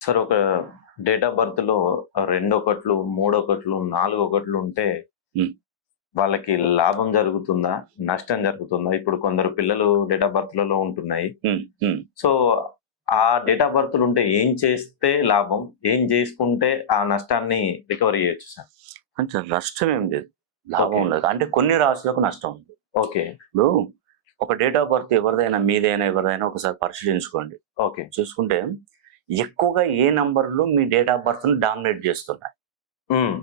Sir ఒక date of బర్త్‌లో 2 ఒకట్లు, 3 ఒకట్లు, 4 ఒకట్లు ఉంటే హ్మ్. వాళ్ళకి లాభం జరుగుతుందా? నష్టం జరుగుతుందా? ఇప్పుడు కొందరు పిల్లలు డేట్ ఆఫ్ బర్త్‌లలో ఉంటున్నాయి. హ్మ్. హ్మ్. సో, ఆ డేట్ ఆఫ్ బర్త్‌లు ఉంటే ఏం చేస్తే లాభం? ఏం చేసుకుంటే ఆ నష్టాన్ని రికవర్ చేయొచ్చు సార్? అంటే నష్టం ఏం లేదు. లాభం ఓకే. ఉండదు. అంటే కొన్ని రాశులకు నష్టం ఉంది. ఓకే. ఇప్పుడు ఒక డేట్ ఆఫ్ బర్త్ ఎవరిదైనా మీదైనా ఎవరిదైనా ఒకసారి పరిశీలించుకోండి. ఓకే. చూసుకుంటే ఎక్కువగా ఏ నంబర్‌లు మీ డేట్ ఆఫ్ బర్త్‌ని డామినేట్ చేస్తున్నాయి. హ్మ్.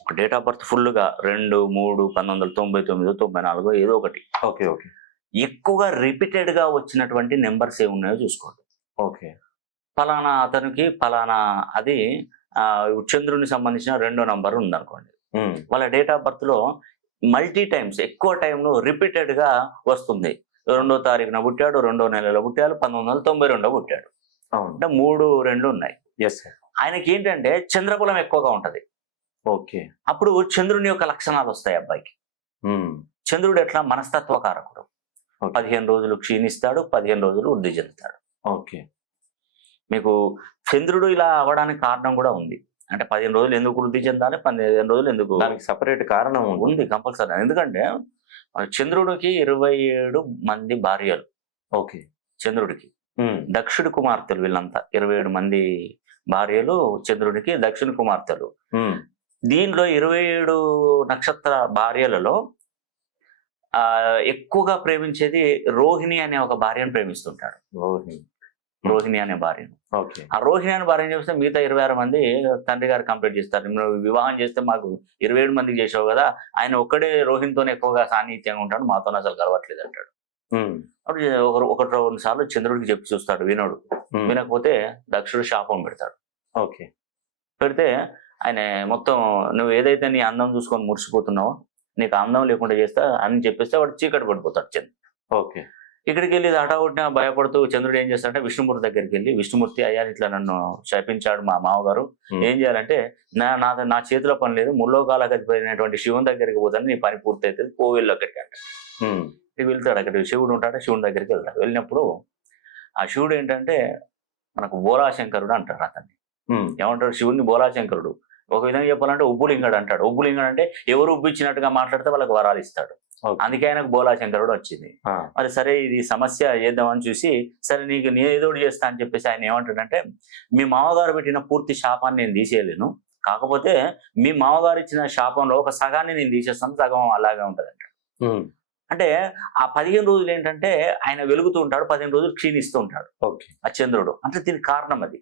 ఒక డేట్ ఆఫ్ బర్త్ ఫుల్‌గా 2, 3, 1999, 94 ఏదో ఒకటి. ఓకే. ఓకే. ఎక్కువగా రిపీటెడ్‌గా వచ్చినటువంటి నంబర్స్ ఏమున్నాయో చూసుకోండి. ఓకే. పలానా అతనికి పలానా అది చంద్రునికి సంబంధించిన రెండో నంబర్ ఉందనుకోండి. హ్మ్. వాళ్ళ డేట్ ఆఫ్ బర్త్‌లో మల్టీ టైమ్స్ ఎక్కువ టైమ్‌ను రిపీటెడ్‌గా వస్తుంది. 2వ తారీఖున పుట్టాడు, రెండో నెలలో పుట్టాడు, 1992 పుట్టాడు. అవును. అంటే 3, 2 ఉన్నాయి. Yes sir. ఆయనకేంటంటే చంద్రబలం ఎక్కువగా ఉంటది. ఓకే. అప్పుడు చంద్రుని యొక్క లక్షణాలొస్తాయి అబ్బాయికి. హ్మ్. చంద్రుడు ఎట్లా మనస్తత్వకారకుడు. ఓకే. 15 రోజులు క్షీణిస్తాడు, 15 రోజులు వృద్ధి చెందుతాడు. ఓకే. మీకు చంద్రుడు ఇలా అవ్వడానికి కారణం కూడా ఉంది. అంటే 15 రోజులు ఎందుకు వృద్ధి చెందాలి? 15 రోజులు ఎందుకు దానికి సెపరేట్ కారణం ఉంది ఉంటుంది. కంపల్సరీ. ఎందుకంటే చంద్రుడికి 27 మంది భార్యలు. ఓకే. చంద్రుడికి. హ్మ్. దక్షుడి కుమార్తెలు వీళ్ళంతా. 27 మంది భార్యలు చంద్రుడికి, దక్షిణ కుమార్తెలు. హ్మ్. దీనిలో 27 నక్షత్ర భార్యలలో ఎక్కువగా ప్రేమించేది రోహిణి అనే ఒక భార్యను ప్రేమిస్తుంటాడు. రోహిణి. రోహిణి అనే భార్యను. ఓకే. ఆ రోహిణి అనే భార్యను చూస్తే మిగతా 26 మంది తండ్రి గారు కంప్లెయింట్ చేస్తారు. "నువ్వు వివాహం చేస్తే మాకు 27 మందికి చేసావు కదా! ఆయన ఒక్కడే రోహిణితోనే ఎక్కువగా సాన్నిహిత్యంగా ఉంటాడు. మాతోని అసలు కలవట్లేదు" అంటాడు. హ్మ్. అప్పుడు ఒకటి 2 సార్లు చంద్రుడికి చెప్పి చూస్తాడు వినడు. హ్మ్. వినకపోతే దక్షుడు శాపం పెడతాడు. ఓకే. పెడితే ఆయన మొత్తం "నువ్వు ఏదైతే నీ అందం చూసుకొని మురిసిపోతున్నావో, నీకు అందం లేకుండా చేస్తా" అని చెప్పేస్తే వాడు చీకటి పడిపోతాడు చంద్రుడు. ఓకే. ఇక్కడికెళ్ళి హఠావుటిన భయపడుతూ చంద్రుడు ఏం చేస్తాడంటే విష్ణుమూర్తి దగ్గరికెళ్ళి, "విష్ణుమూర్తి అయ్యా ఇట్లా నన్ను శపించాడు మా మామగారు. హ్మ్. ఏం చేయాలంటే నా చేతిలో పని లేదు. ముల్లోకాలధిపతియైనటువంటి శివుని దగ్గరికి పోతాను. నీ పని పూర్తయితది. పో వెళ్ళు అక్కడికి" అంటాడు. హ్మ్. వెళ్తాడు. అక్కడ శివుడు ఉంటాడు. శివుని దగ్గరికి వెళ్తాడు. వెళ్ళినప్పుడు ఆ శివుడు ఏంటంటే మనకు బోలాశంకరుడు అంటారు అతన్ని. హ్మ్. ఏమంటాడు శివుడిని బోలాశంకరుడు. ఒక విధంగా చెప్పాలంటే ఉబ్బులింగడు అంటాడు. ఉబ్బులింగడు అంటే ఎవరు ఉబ్బిచ్చినట్టుగా మాట్లాడితే వాళ్ళకి వరాలు ఇస్తాడు. ఓకే. అందుకే ఆయనకు బోలాశంకరుడు వచ్చింది. ఆ! మరి సరే ఇది సమస్య చేద్దామని చూసి, సరే నీకు నేనేదోకటి చేస్తా అని చెప్పేసి ఆయన ఏమంటాడంటే, మీ మామగారు పెట్టిన పూర్తి శాపాన్ని నేను తీసేయలేను. కాకపోతే మీ మామగారు ఇచ్చిన శాపంలో ఒక సగాన్ని నేను తీసేస్తాను. సగం అలాగే ఉంటదంటాడు. హ్మ్. అంటే ఆ 15 రోజులు ఏంటంటే ఆయన వెలుగుతూ ఉంటాడు. 15 రోజులు క్షీణిస్తూ ఉంటాడు. ఓకే. ఆ చంద్రుడు. అంటే దీనికి కారణం అది.